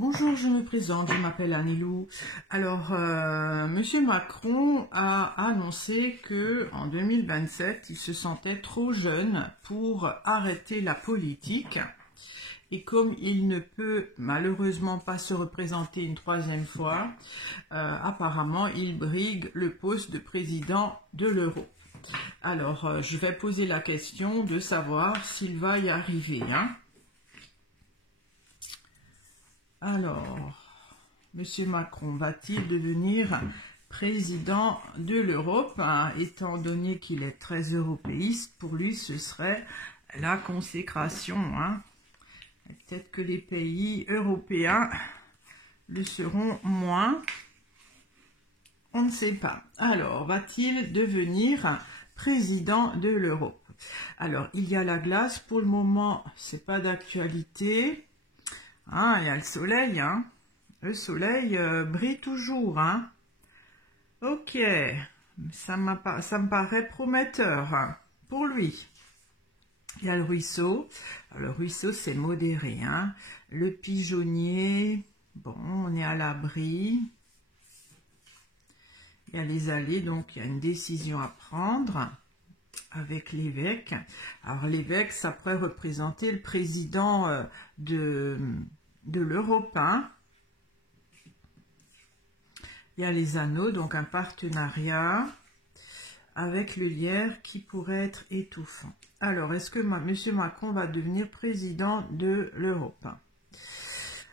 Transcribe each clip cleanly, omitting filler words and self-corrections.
Bonjour, je me présente, je m'appelle Anilou. Alors, Monsieur Macron a annoncé que en 2027, il se sentait trop jeune pour arrêter la politique. Et comme il ne peut malheureusement pas se représenter une troisième fois, apparemment, il brigue le poste de président de l'Europe. Alors, je vais poser la question de savoir s'il va y arriver, hein. Alors, Monsieur Macron va-t-il devenir président de l'Europe, hein, étant donné qu'il est très européiste? Pour lui, ce serait la consécration, hein. Peut-être que les pays européens le seront moins. On ne sait pas. Alors, va-t-il devenir président de l'Europe? Alors, il y a la glace. Pour le moment, c'est pas d'actualité. Hein, il y a le soleil, hein. Le soleil brille toujours, hein. Ok, ça me paraît prometteur, hein, pour lui. Il y a le ruisseau. Alors, le ruisseau, c'est modéré, hein. Le pigeonnier, bon, on est à l'abri. Il y a les allées, donc il y a une décision à prendre avec l'évêque. Alors, l'évêque, ça pourrait représenter le président de l'Europe, hein. Il y a les anneaux, donc un partenariat avec le lierre qui pourrait être étouffant. Alors, est-ce que M. Macron va devenir président de l'Europe?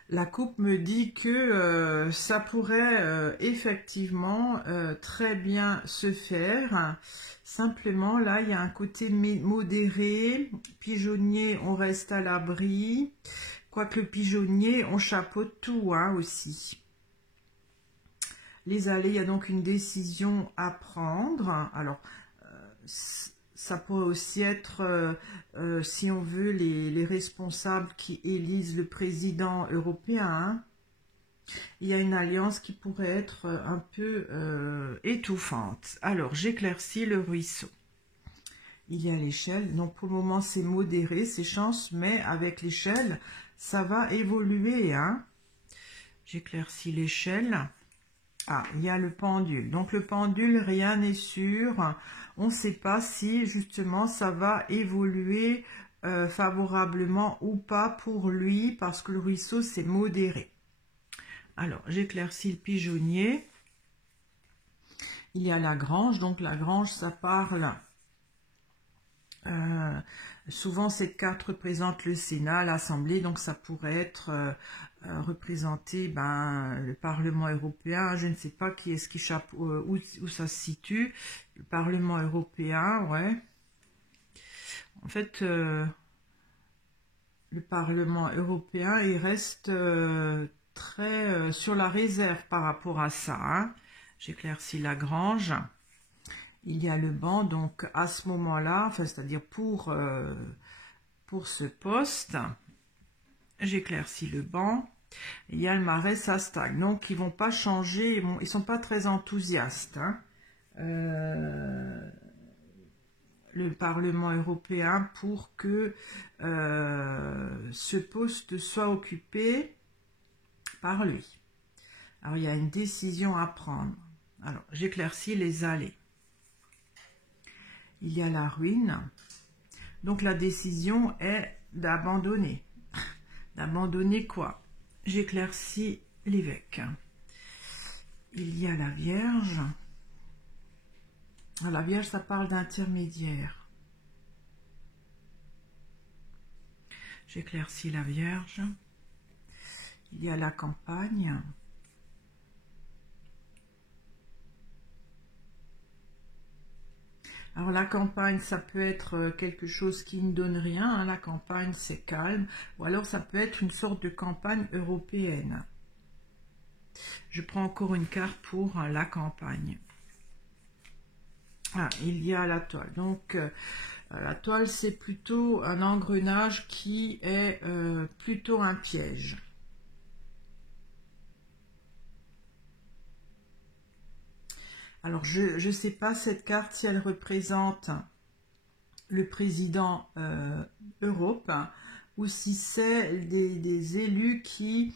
La coupe me dit que ça pourrait effectivement très bien se faire. Simplement, là, il y a un côté modéré. Pigeonnier, on reste à l'abri. Quoique le pigeonnier, on chapeaute tout, hein, aussi. Les allées, il y a donc une décision à prendre. Alors, ça pourrait aussi être, si on veut, les responsables qui élisent le président européen, hein. Il y a une alliance qui pourrait être un peu étouffante. Alors, j'éclaircis le ruisseau. Il y a l'échelle. Donc, pour le moment, c'est modéré, ces chances, mais avec l'échelle, ça va évoluer, hein. J'éclaircis l'échelle. Ah, il y a le pendule. Donc, le pendule, rien n'est sûr. On ne sait pas si, justement, ça va évoluer favorablement ou pas pour lui, parce que le ruisseau, c'est modéré. Alors, j'éclaircis le pigeonnier. Il y a la grange. Donc, la grange, ça parle... souvent, cette carte représente le Sénat, l'Assemblée, donc ça pourrait être représenté le Parlement européen. Je ne sais pas qui est-ce qui où ça se situe. Le Parlement européen, ouais. En fait, le Parlement européen, il reste très sur la réserve par rapport à ça, hein. J'éclaircis la grange. Il y a le banc, donc à ce moment-là, enfin, c'est-à-dire pour ce poste, j'éclaircis le banc. Il y a le marais, ça stagne. Donc, ils vont pas changer, ils sont pas très enthousiastes, hein. Le Parlement européen pour que ce poste soit occupé par lui. Alors, il y a une décision à prendre. Alors, j'éclaircis les allées. Il y a la ruine. Donc, la décision est d'abandonner. D'abandonner quoi? J'éclaircis l'évêque. Il y a la Vierge. La Vierge, ça parle d'intermédiaire. J'éclaircis la Vierge. Il y a la campagne. Alors, la campagne, ça peut être quelque chose qui ne donne rien, hein. La campagne, c'est calme. Ou alors, ça peut être une sorte de campagne européenne. Je prends encore une carte pour la campagne. Ah, il y a la toile. Donc, la toile, c'est plutôt un engrenage qui est plutôt un piège. Alors, je ne sais pas cette carte si elle représente le président Europe ou si c'est des élus qui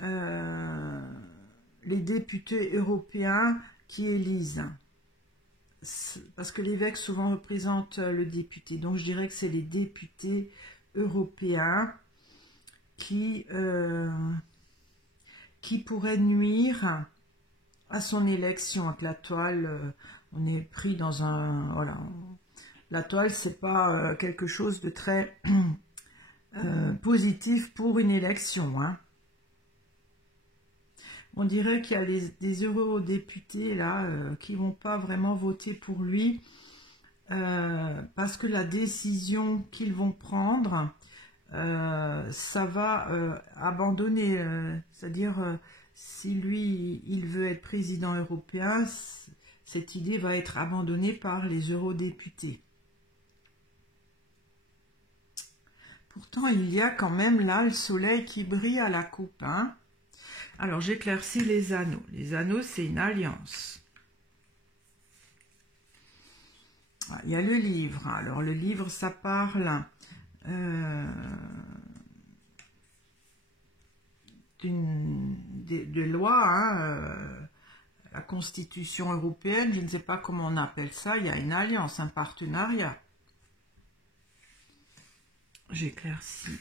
les députés européens qui élisent. Parce que l'évêque souvent représente le député. Donc je dirais que c'est les députés européens qui pourraient nuire à son élection. Avec la toile, on est pris dans un... Voilà. La toile, c'est pas quelque chose de très positif pour une élection, hein. On dirait qu'il y a des eurodéputés là qui vont pas vraiment voter pour lui parce que la décision qu'ils vont prendre, ça va abandonner. C'est-à-dire, si lui, il veut être président européen, cette idée va être abandonnée par les eurodéputés. Pourtant, il y a quand même là le soleil qui brille à la coupe, hein. Alors, j'éclaircis les anneaux. Les anneaux, c'est une alliance. Il y a le livre. Alors, le livre, ça parle de loi, hein, la Constitution européenne, je ne sais pas comment on appelle ça. Il y a une alliance, un partenariat. J'éclaircis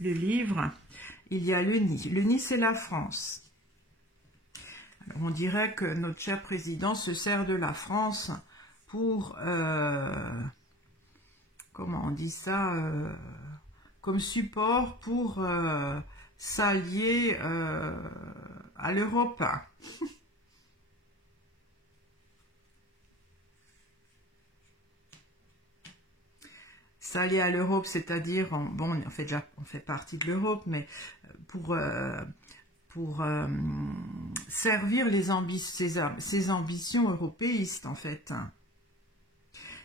le livre. Il y a le nid. Le nid, c'est la France. Alors, on dirait que notre cher président se sert de la France pour, comment on dit ça, comme support pour s'allier à l'Europe. S'allier à l'Europe, c'est-à-dire, bon, en fait, déjà, on fait partie de l'Europe, mais pour servir ses ambitions européistes, en fait.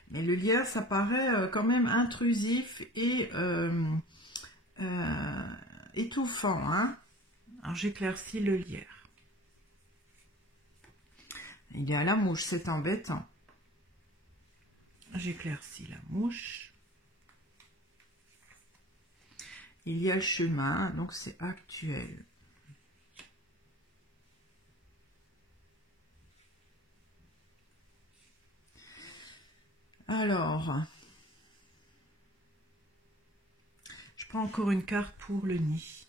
Mais le lierre, ça paraît quand même intrusif et étouffant, hein. Alors, j'éclaircis le lierre. Il y a la mouche, c'est embêtant. J'éclaircis la mouche. Il y a le chemin, donc c'est actuel. Alors, je prends encore une carte pour le nid.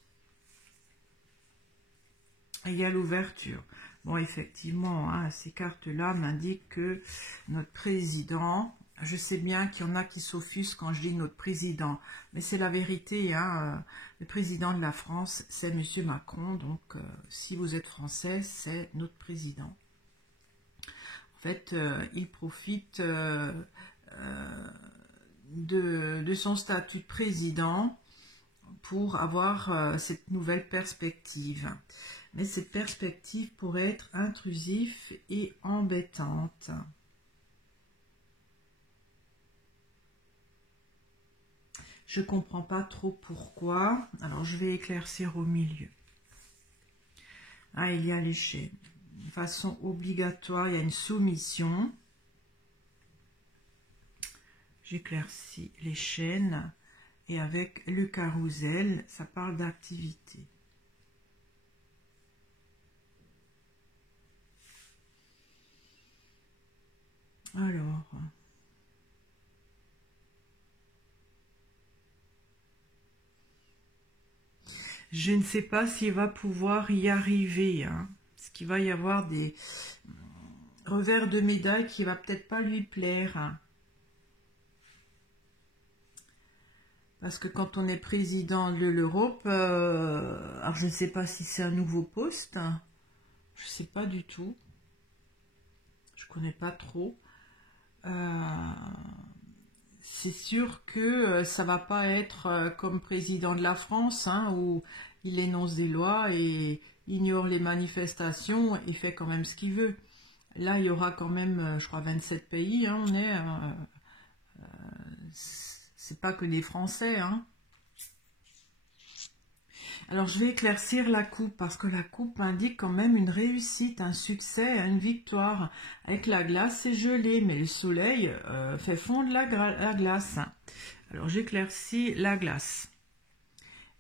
Il y a l'ouverture. Bon, effectivement, hein, ces cartes-là m'indiquent que notre président... Je sais bien qu'il y en a qui s'offusquent quand je dis notre président, mais c'est la vérité, hein, le président de la France, c'est M. Macron, donc si vous êtes français, c'est notre président. En fait, il profite de son statut de président pour avoir cette nouvelle perspective. Mais cette perspective pourrait être intrusive et embêtante. Je ne comprends pas trop pourquoi. Alors, je vais éclaircir au milieu. Ah, il y a les chaînes. De façon obligatoire, il y a une soumission. J'éclaircis les chaînes. Et avec le carrousel, ça parle d'activité. Alors... Je ne sais pas s'il va pouvoir y arriver, hein, parce qu'il va y avoir des revers de médaille qui va peut-être pas lui plaire. Hein. Parce que quand on est président de l'Europe, alors je ne sais pas si c'est un nouveau poste, hein, je ne sais pas du tout, je ne connais pas trop. C'est sûr que ça va pas être comme président de la France, hein, où il énonce des lois et ignore les manifestations et fait quand même ce qu'il veut. Là, il y aura quand même, je crois, 27 pays, hein, on est... c'est pas que des Français, hein. Alors, je vais éclaircir la coupe, parce que la coupe indique quand même une réussite, un succès, une victoire. Avec la glace, c'est gelé, mais le soleil fait fondre la glace. Alors, j'éclaircis la glace.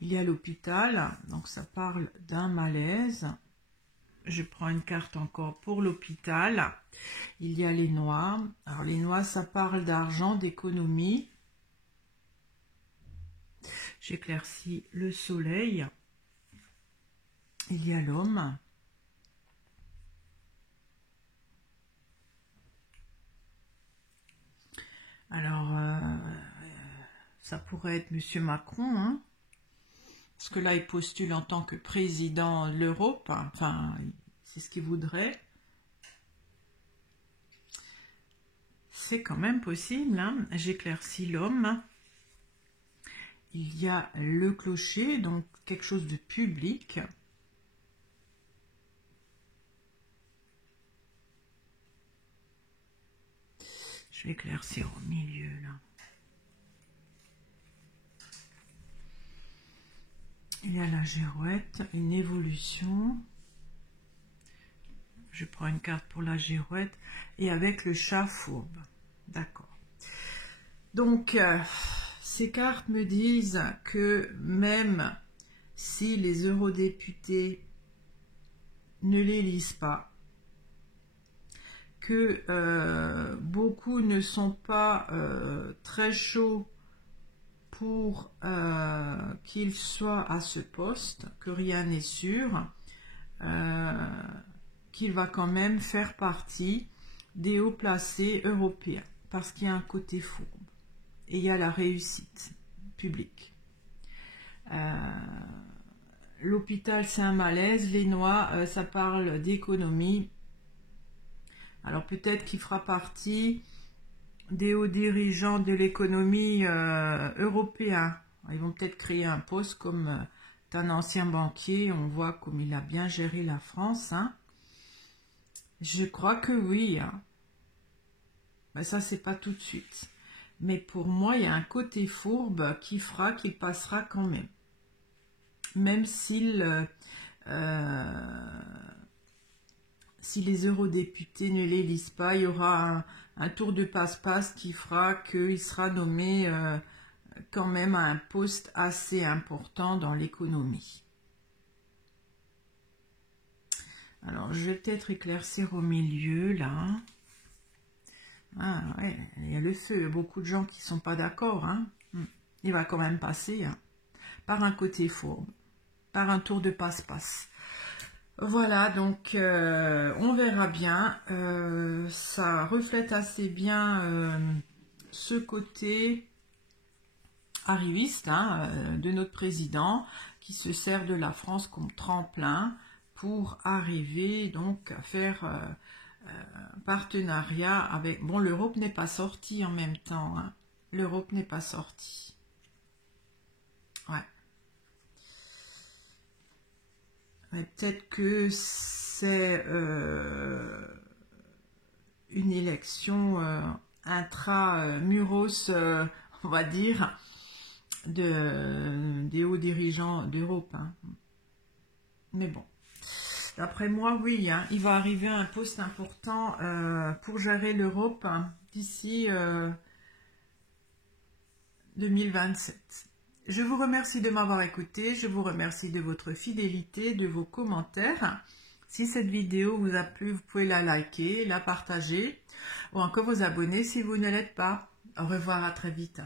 Il y a l'hôpital, donc ça parle d'un malaise. Je prends une carte encore pour l'hôpital. Il y a les noix. Alors les noix, ça parle d'argent, d'économie. J'éclaircis le soleil. Il y a l'homme. Alors, ça pourrait être Monsieur Macron, hein, parce que là, il postule en tant que président de l'Europe. Enfin, c'est ce qu'il voudrait. C'est quand même possible, hein. J'éclaircis l'homme. Il y a le clocher, donc quelque chose de public. Je vais éclaircir au milieu, là. Il y a la girouette, une évolution. Je prends une carte pour la girouette. Et avec le chat fourbe. D'accord. Donc, ces cartes me disent que même si les eurodéputés ne les lisent pas, que beaucoup ne sont pas très chauds pour qu'il soit à ce poste, que rien n'est sûr, qu'il va quand même faire partie des hauts placés européens, parce qu'il y a un côté fourbe, et il y a la réussite publique. L'hôpital, c'est un malaise, les noix, ça parle d'économie. Alors peut-être qu'il fera partie des hauts dirigeants de l'économie européen. Ils vont peut-être créer un poste comme un ancien banquier. On voit comme il a bien géré la France. Hein. Je crois que oui. Hein. Ben ça, c'est pas tout de suite. Mais pour moi, il y a un côté fourbe qui fera qu'il passera quand même. Même s'il... si les eurodéputés ne l'élisent pas, il y aura un tour de passe-passe qui fera qu'il sera nommé quand même à un poste assez important dans l'économie. Alors, je vais peut-être éclaircir au milieu, là. Ah, ouais, il y a le feu. Il y a beaucoup de gens qui ne sont pas d'accord. Hein. Il va quand même passer hein, par un côté fourbe, par un tour de passe-passe. Voilà, donc on verra bien. Ça reflète assez bien ce côté arriviste hein, de notre président qui se sert de la France comme tremplin pour arriver donc à faire un partenariat avec... Bon, l'Europe n'est pas sortie en même temps. Hein. L'Europe n'est pas sortie. Ouais. Peut-être que c'est une élection intra-muros, on va dire, des hauts dirigeants d'Europe. Hein. Mais bon, d'après moi, oui, hein, il va arriver à un poste important pour gérer l'Europe hein, d'ici 2027. Je vous remercie de m'avoir écouté, je vous remercie de votre fidélité, de vos commentaires. Si cette vidéo vous a plu, vous pouvez la liker, la partager ou encore vous abonner si vous ne l'êtes pas. Au revoir, à très vite.